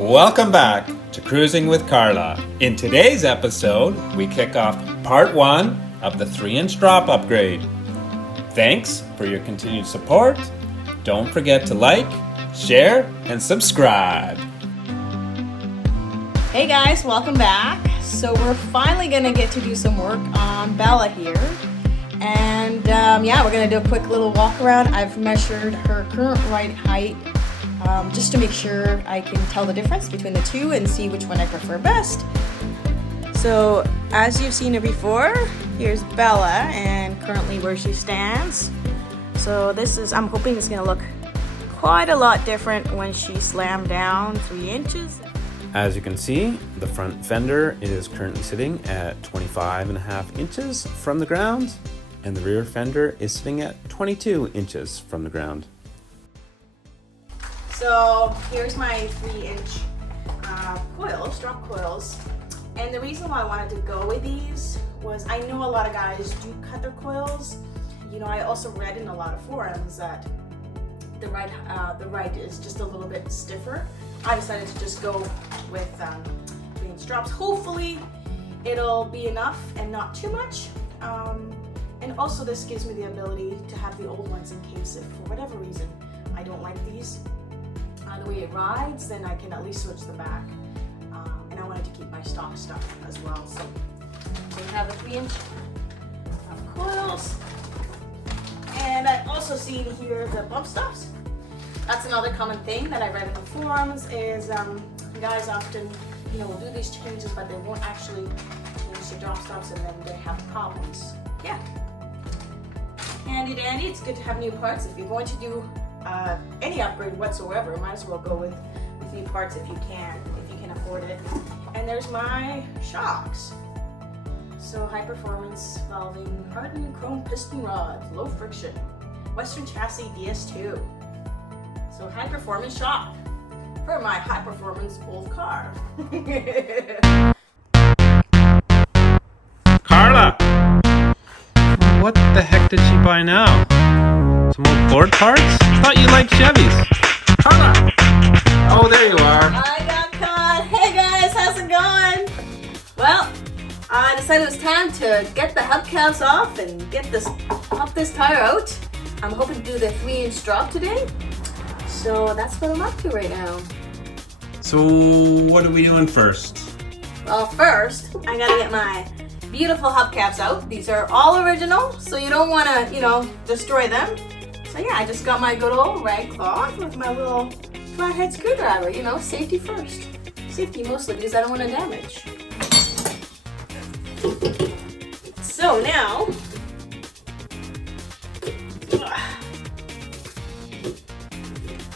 Welcome back to Cruising with Carla. In today's episode, we kick off part 1 of the 3-inch drop upgrade. Thanks for your continued support. Don't forget to like, share, and subscribe. Hey guys, welcome back. So we're finally gonna get to do some work on Bella here. And we're gonna do a quick little walk around. I've measured her current ride height just to make sure I can tell the difference between the two and see which one I prefer best. So as you've seen her before, here's Bella and currently where she stands. So I'm hoping it's gonna look quite a lot different when she slammed down 3 inches. As you can see, the front fender is currently sitting at 25.5 inches from the ground, and the rear fender is sitting at 22 inches from the ground. So here's my 3-inch coils, drop coils. And the reason why I wanted to go with these was I know a lot of guys do cut their coils. You know, I also read in a lot of forums that the ride is just a little bit stiffer. I decided to just go with 3-inch drops. Hopefully it'll be enough and not too much. And also this gives me the ability to have the old ones in case if for whatever reason I don't like these. The way it rides, then I can at least switch the back. And I wanted to keep my stock stuff as well. So we have the 3-inch coils. And I also see here the bump stops. That's another common thing that I read in the forums is guys often, will do these changes, but they won't actually change the drop stops and then they have problems. Yeah. Handy dandy, it's good to have new parts. If you're going to do any upgrade whatsoever, might as well go with new parts if you can afford it. And there's my shocks. So high performance valving, hardened chrome piston rods, low friction, Western chassis DS2. So high performance shock for my high performance old car. Carla! What the heck did she buy now? Some old Ford parts? I thought you liked Chevys. Carla! Oh, there you are. I got caught. Hey guys, how's it going? Well, I decided it was time to get the hubcaps off and pop this tire out. I'm hoping to do the 3-inch drop today. So that's what I'm up to right now. So, what are we doing first? Well, first, I gotta get my beautiful hubcaps out. These are all original, so you don't wanna, destroy them. So yeah, I just got my good old rag cloth with my little flathead screwdriver, safety first. Safety mostly because I don't want to damage. So now,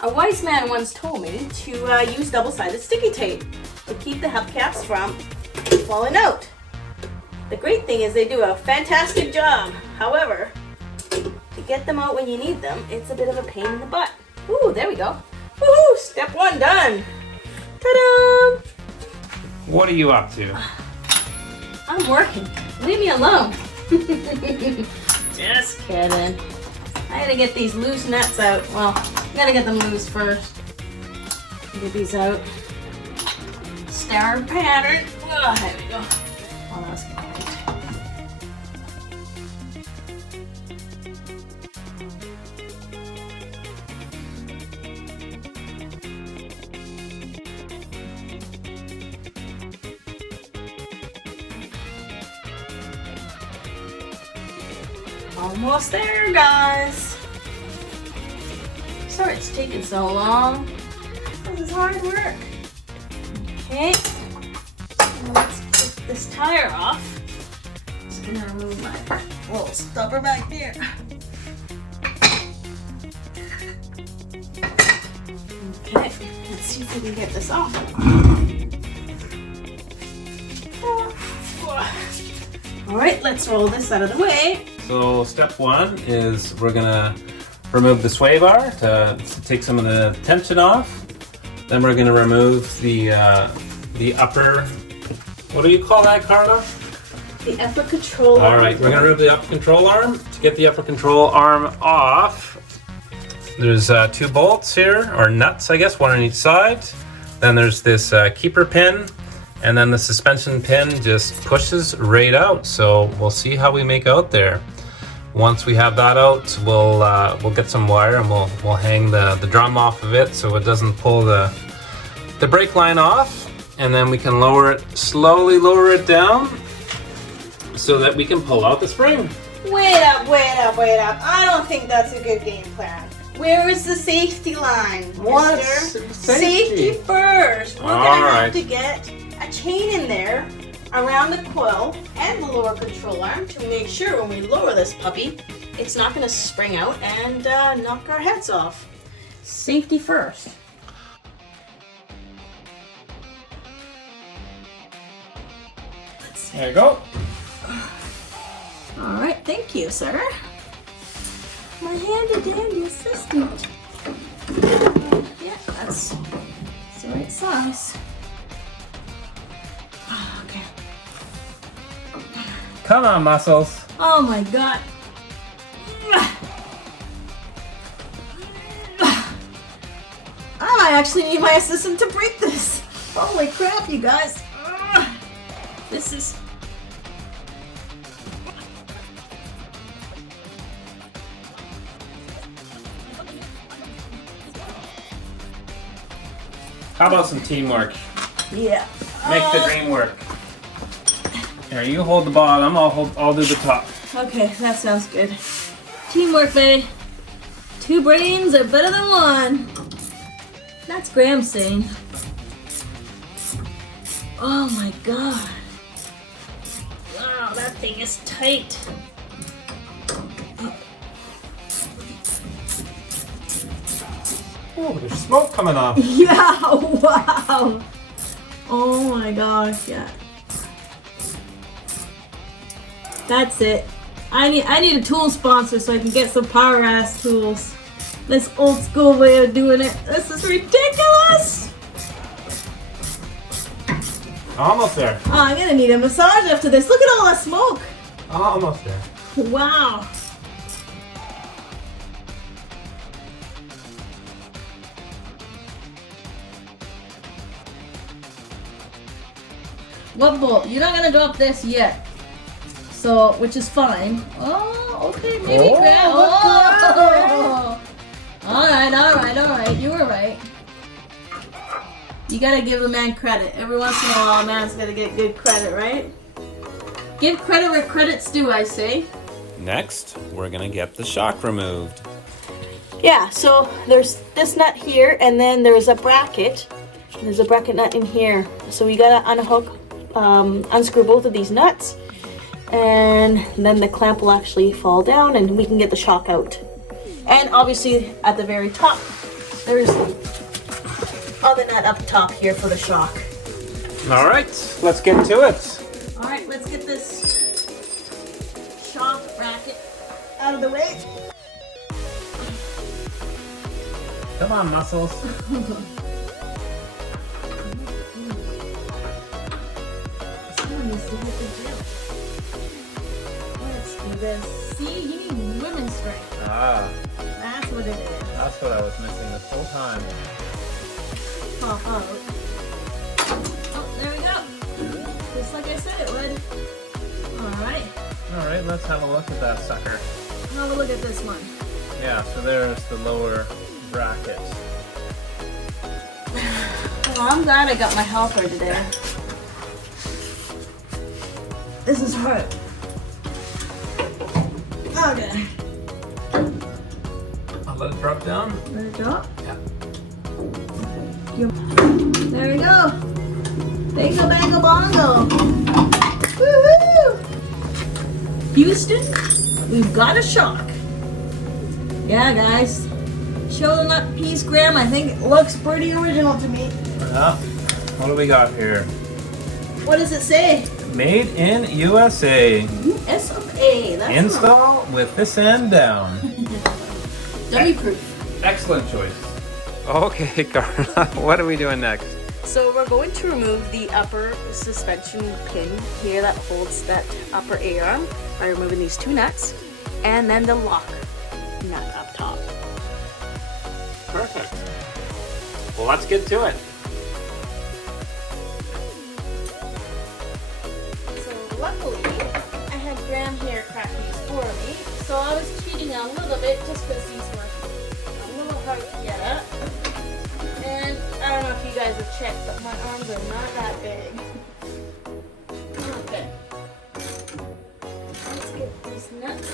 a wise man once told me to use double-sided sticky tape to keep the hubcaps from falling out. The great thing is they do a fantastic job. However, to get them out when you need them, it's a bit of a pain in the butt. Ooh, there we go. Woohoo! Step 1 done. Ta-da! What are you up to? I'm working. Leave me alone. Just kidding. I gotta get these loose nuts out. Well, I gotta get them loose first. Get these out. Star pattern. Oh, there we go. Oh, that's good. Almost there, guys. Sorry it's taking so long. This is hard work. Okay. Let's get this tire off. Just gonna remove my little stubber back here. Okay, let's see if we can get this off. All right, let's roll this out of the way. So step 1 is we're gonna remove the sway bar to take some of the tension off. Then we're gonna remove the upper, what do you call that, Carla? The upper control arm. All right, we're gonna remove the upper control arm. To get the upper control arm off, there's 2 bolts here, or nuts, I guess, one on each side. Then there's this keeper pin, and then the suspension pin just pushes right out. So we'll see how we make out there. Once we have that out, we'll get some wire and we'll hang the drum off of it so it doesn't pull the brake line off, and then we can slowly lower it down so that we can pull out the spring. Wait up. I don't think that's a good game plan. Where is the safety line, What? mister? Safety first. We're All gonna right. have to get a chain in there around the coil and the lower control arm to make sure when we lower this puppy, it's not gonna spring out and knock our heads off. Safety first. There you go. All right, thank you, sir. My handy-dandy assistant. Yeah, that's the right size. Okay. Come on, muscles. Oh my god. I might actually need my assistant to break this. Holy crap, you guys. This is... How about some teamwork? Yeah. Make the dream work. Here, you hold the bottom, I'll do the top. Okay, that sounds good. Teamwork, baby. 2 brains are better than 1. That's Graham saying. Oh my god. Wow, that thing is tight. Oh, there's smoke coming off. Yeah, wow. Oh my gosh, yeah. That's it. I need a tool sponsor so I can get some power ass tools. This old school way of doing it. This is ridiculous. Almost there. Oh, I'm gonna need a massage after this. Look at all that smoke. Almost there. Wow. What bolt? You're not gonna drop this yet. So, which is fine. Oh, okay, maybe Oh, grab. Oh. Alright. You were right. You gotta give a man credit. Every once in a while, a man's gotta get good credit, right? Give credit where credit's due, I say. Next, we're gonna get the shock removed. Yeah, so there's this nut here, and then there's a bracket. There's a bracket nut in here. So we gotta unhook, unscrew both of these nuts, and then the clamp will actually fall down and we can get the shock out. And obviously at the very top, there's other nut up top here for the shock. All right, let's get to it. All right, let's get this shock bracket out of the way. Come on, muscles. Someone needs to hit the gym. Let's do this. See, you need women's strength. Ah, That's what it is. that's what I was missing this whole time. Pop out. Oh, there we go. Just like I said it would. Alright. All right, let's have a look at that sucker. Have a look at this one. Yeah, so there's the lower bracket. Well, I'm glad I got my helper today. This is hard. Okay. I'll let it drop down. Let it drop. Yeah. There we go. Bingo, bango, bongo. Woohoo! Houston, we've got a shock. Yeah, guys. Show the nut piece, Graham. I think it looks pretty original to me. Yeah. What do we got here? What does it say? Made in USA. USA. That's Install with this end down. dummy proof. Excellent choice. Okay, Carla, what are we doing next? So we're going to remove the upper suspension pin here that holds that upper A-arm by removing these 2 nuts, and then the lock nut up top. Perfect. Well, let's get to it. luckily, I had Graham here crack these for me. So I was cheating a little bit just because these were a little hard to get at. And I don't know if you guys have checked, but my arms are not that big. Okay. Let's get these nuts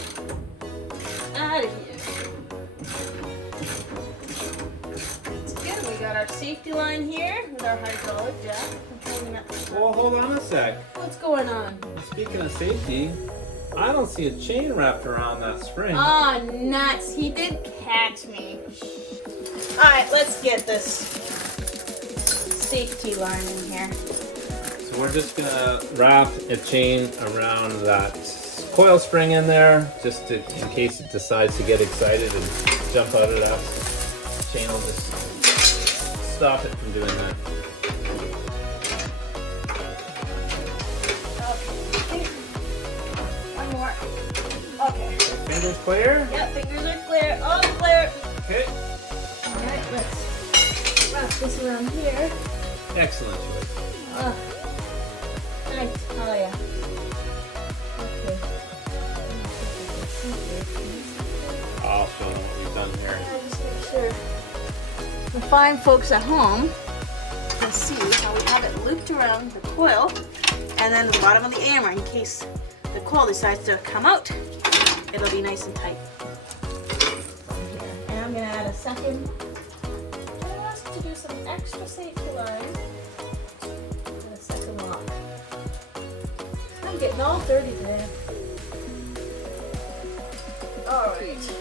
out of here. That's good. We got our safety line here with our hydraulic jack. Well, hold on a sec. What's going on? Speaking of safety, I don't see a chain wrapped around that spring. Oh, nuts. He did catch me. Alright, let's get this safety line in here. So we're just gonna wrap a chain around that coil spring in there, just in case it decides to get excited and jump out of that. Chain will just stop it from doing that. Okay. One more. Okay. Fingers clear? Yep, fingers are clear. All clear. Okay. Alright, let's wrap this around here. Excellent choice. I tell ya. Okay. I'll show them what we've done here. Just make sure the fine folks at home can see how we have it looped around the coil and then the bottom of the hammer in case the coil decides to come out. It'll be nice and tight. And I'm gonna add a second just to do some extra safety line and a second lock. I'm getting all dirty today. Alright.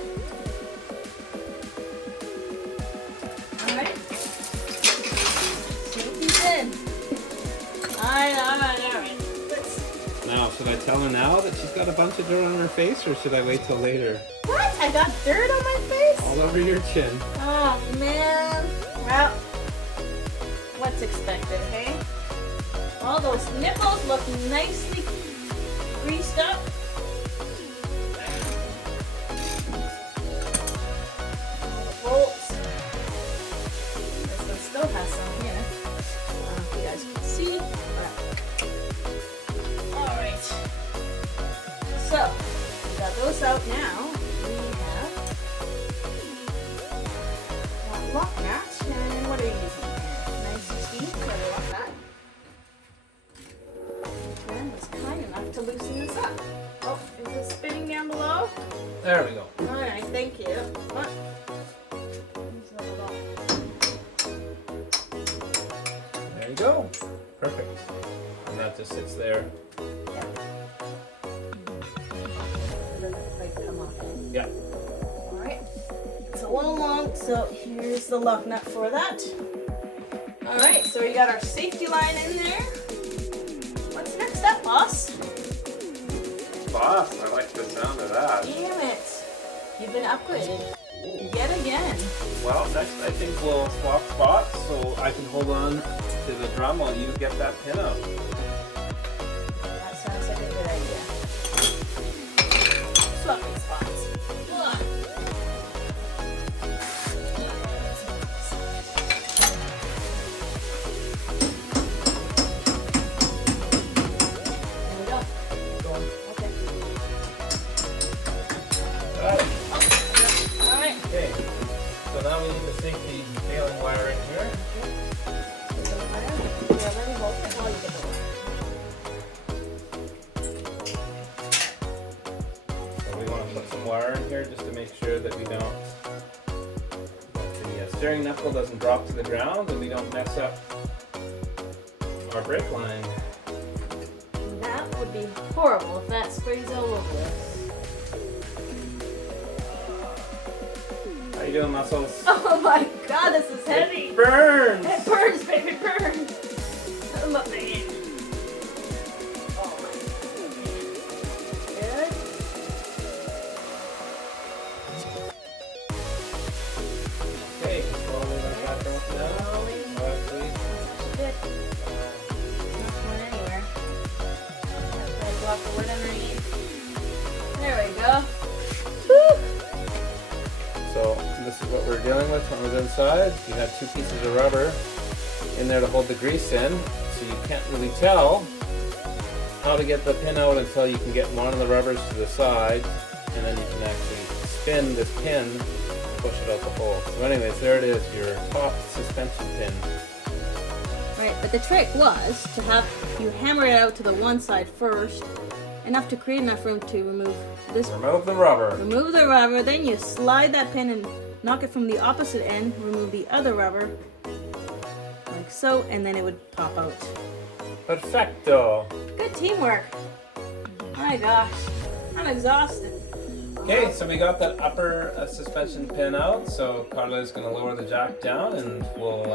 Alright. Safety's in. Alright. Let's. Now, should I tell her now that she's got a bunch of dirt on her face, or should I wait till later? What? I got dirt on my face? All over your chin. Oh man. Well, what's expected, hey? All those nipples look nicely greased up. All the bolts. This one still has some here. I don't know if you guys can see. Alright. So, we got those out now. We have lock nut, and what are you using here? Nice and steamy, so lock that. And was kind enough to loosen this up. Oh, is this spinning down below? There we go. Alright, thank you. What? There you go. Perfect. And that just sits there. Yeah. It doesn't quite come off. Yeah. Alright. It's a little long, so here's the lock nut for that. Alright, so we got our safety line in there. What's next up, boss? Boss, I like the sound of that. Damn it. You've been upgraded. Yet again. Well, next I think we'll swap spots so I can hold on to the drum while you get that pin out. That sounds like a good idea. Swapping spots. Ugh. There we go. Okay. Alright. Alright. Okay. So now we need the safety baling wire in here. So we want to put some wire in here just to make sure that we don't, the steering knuckle doesn't drop to the ground and we don't mess up our brake line. That would be horrible if that sprays all over us. How you doing, muscles? Oh my god, this is heavy. It burns! It burns, baby, it burns. Look at it. Oh my god. Good. Okay, slowly let that drop down. Slowly. Alright, please. Good. It's not going anywhere. Have to block the wood underneath. There we go. Woo! So this is what we're dealing with when we're inside. You have two pieces of rubber in there to hold the grease in, so you can't really tell how how to get the pin out until you can get one of the rubbers to the side, and then you can actually spin this pin and push it out the hole. So anyways, there it is, your top suspension pin. Right, but the trick was to have you hammer it out to the one side first, enough to create enough room to remove this. Remove the rubber. Remove the rubber, then you slide that pin and knock it from the opposite end, remove the other rubber, like so, and then it would pop out. Perfecto. Good teamwork. My gosh, I'm exhausted. Okay, so we got that upper suspension pin out, so Carla is going to lower the jack down and we'll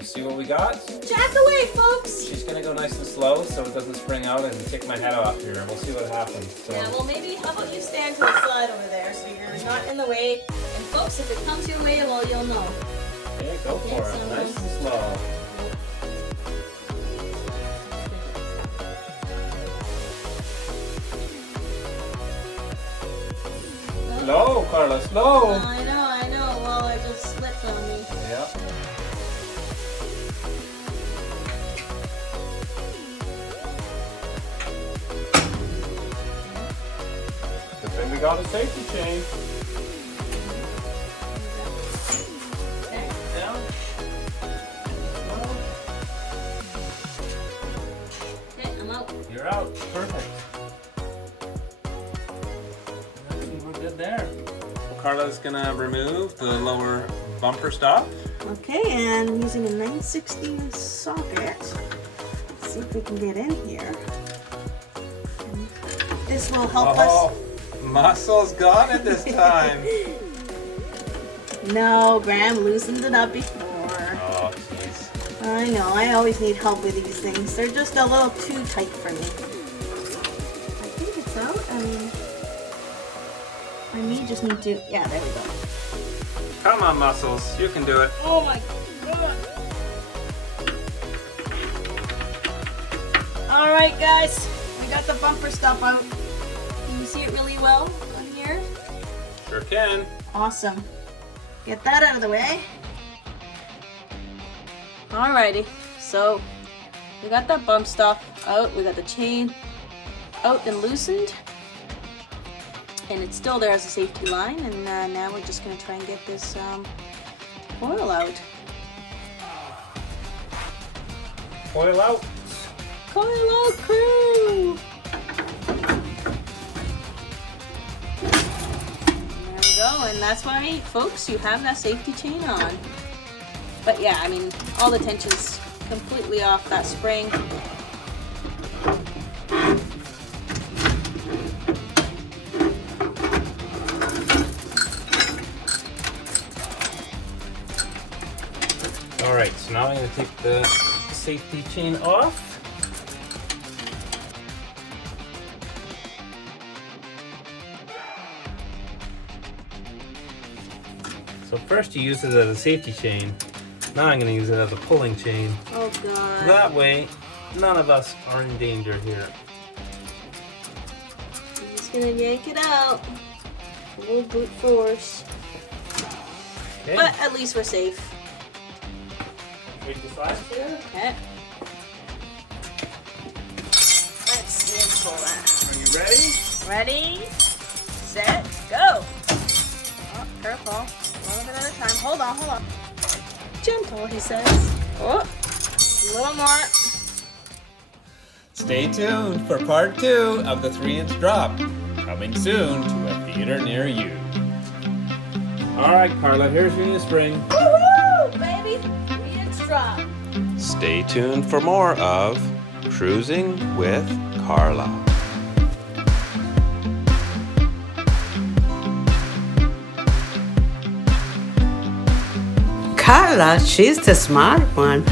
see what we got. Jack away, folks! She's going to go nice and slow so it doesn't spring out and take my head off here. We'll see what happens. So. Yeah, well maybe, how about you stand to the side over there so you're not in the way. And folks, if it comes your way, well, you'll know. Okay, go for it. Nice and slow. Slow, Carla, slow. I know. Well, it just slipped on me. Yeah. Good thing we got a safety chain. There. Down. Okay, I'm out. You're out. Perfect. Good there. Well, Carla's gonna remove the lower bumper stop. Okay, and using a 9/16 socket, let's see if we can get in here. And this will help us. Muscle's gone at this time. No, Graham loosened it up before. Oh, jeez. I know, I always need help with these things. They're just a little too tight for me. I think it's out. I may just need to, yeah, there we go. Come on, Muscles. You can do it. Oh my god. All right, guys, we got the bumper stop out. Can you see it really well on here? Sure can. Awesome. Get that out of the way. Alrighty, so we got that bump stop out. We got the chain out and loosened. And it's still there as a safety line, and now we're just going to try and get this coil out. Coil out. Coil out, crew! There we go, and that's why, folks, you have that safety chain on. But yeah, I mean, all the tension's completely off that spring. Alright, so now I'm going to take the safety chain off. So first you use it as a safety chain. Now I'm going to use it as a pulling chain. Oh god. That way, none of us are in danger here. I'm just going to yank it out. Full brute force. Okay. But at least we're safe. Wait the sides here. Okay. Let's see and pull that. Are you ready? Ready, set, go. Oh, careful. A little bit at a time. Hold on. Gentle, he says. Oh, a little more. Stay tuned for part 2 of the 3-inch drop. Coming soon to a theater near you. Alright, Carla, here's your new spring. Woohoo, baby! 3-inch drop. Stay tuned for more of Cruising with Carla. Carla, she's the smart one.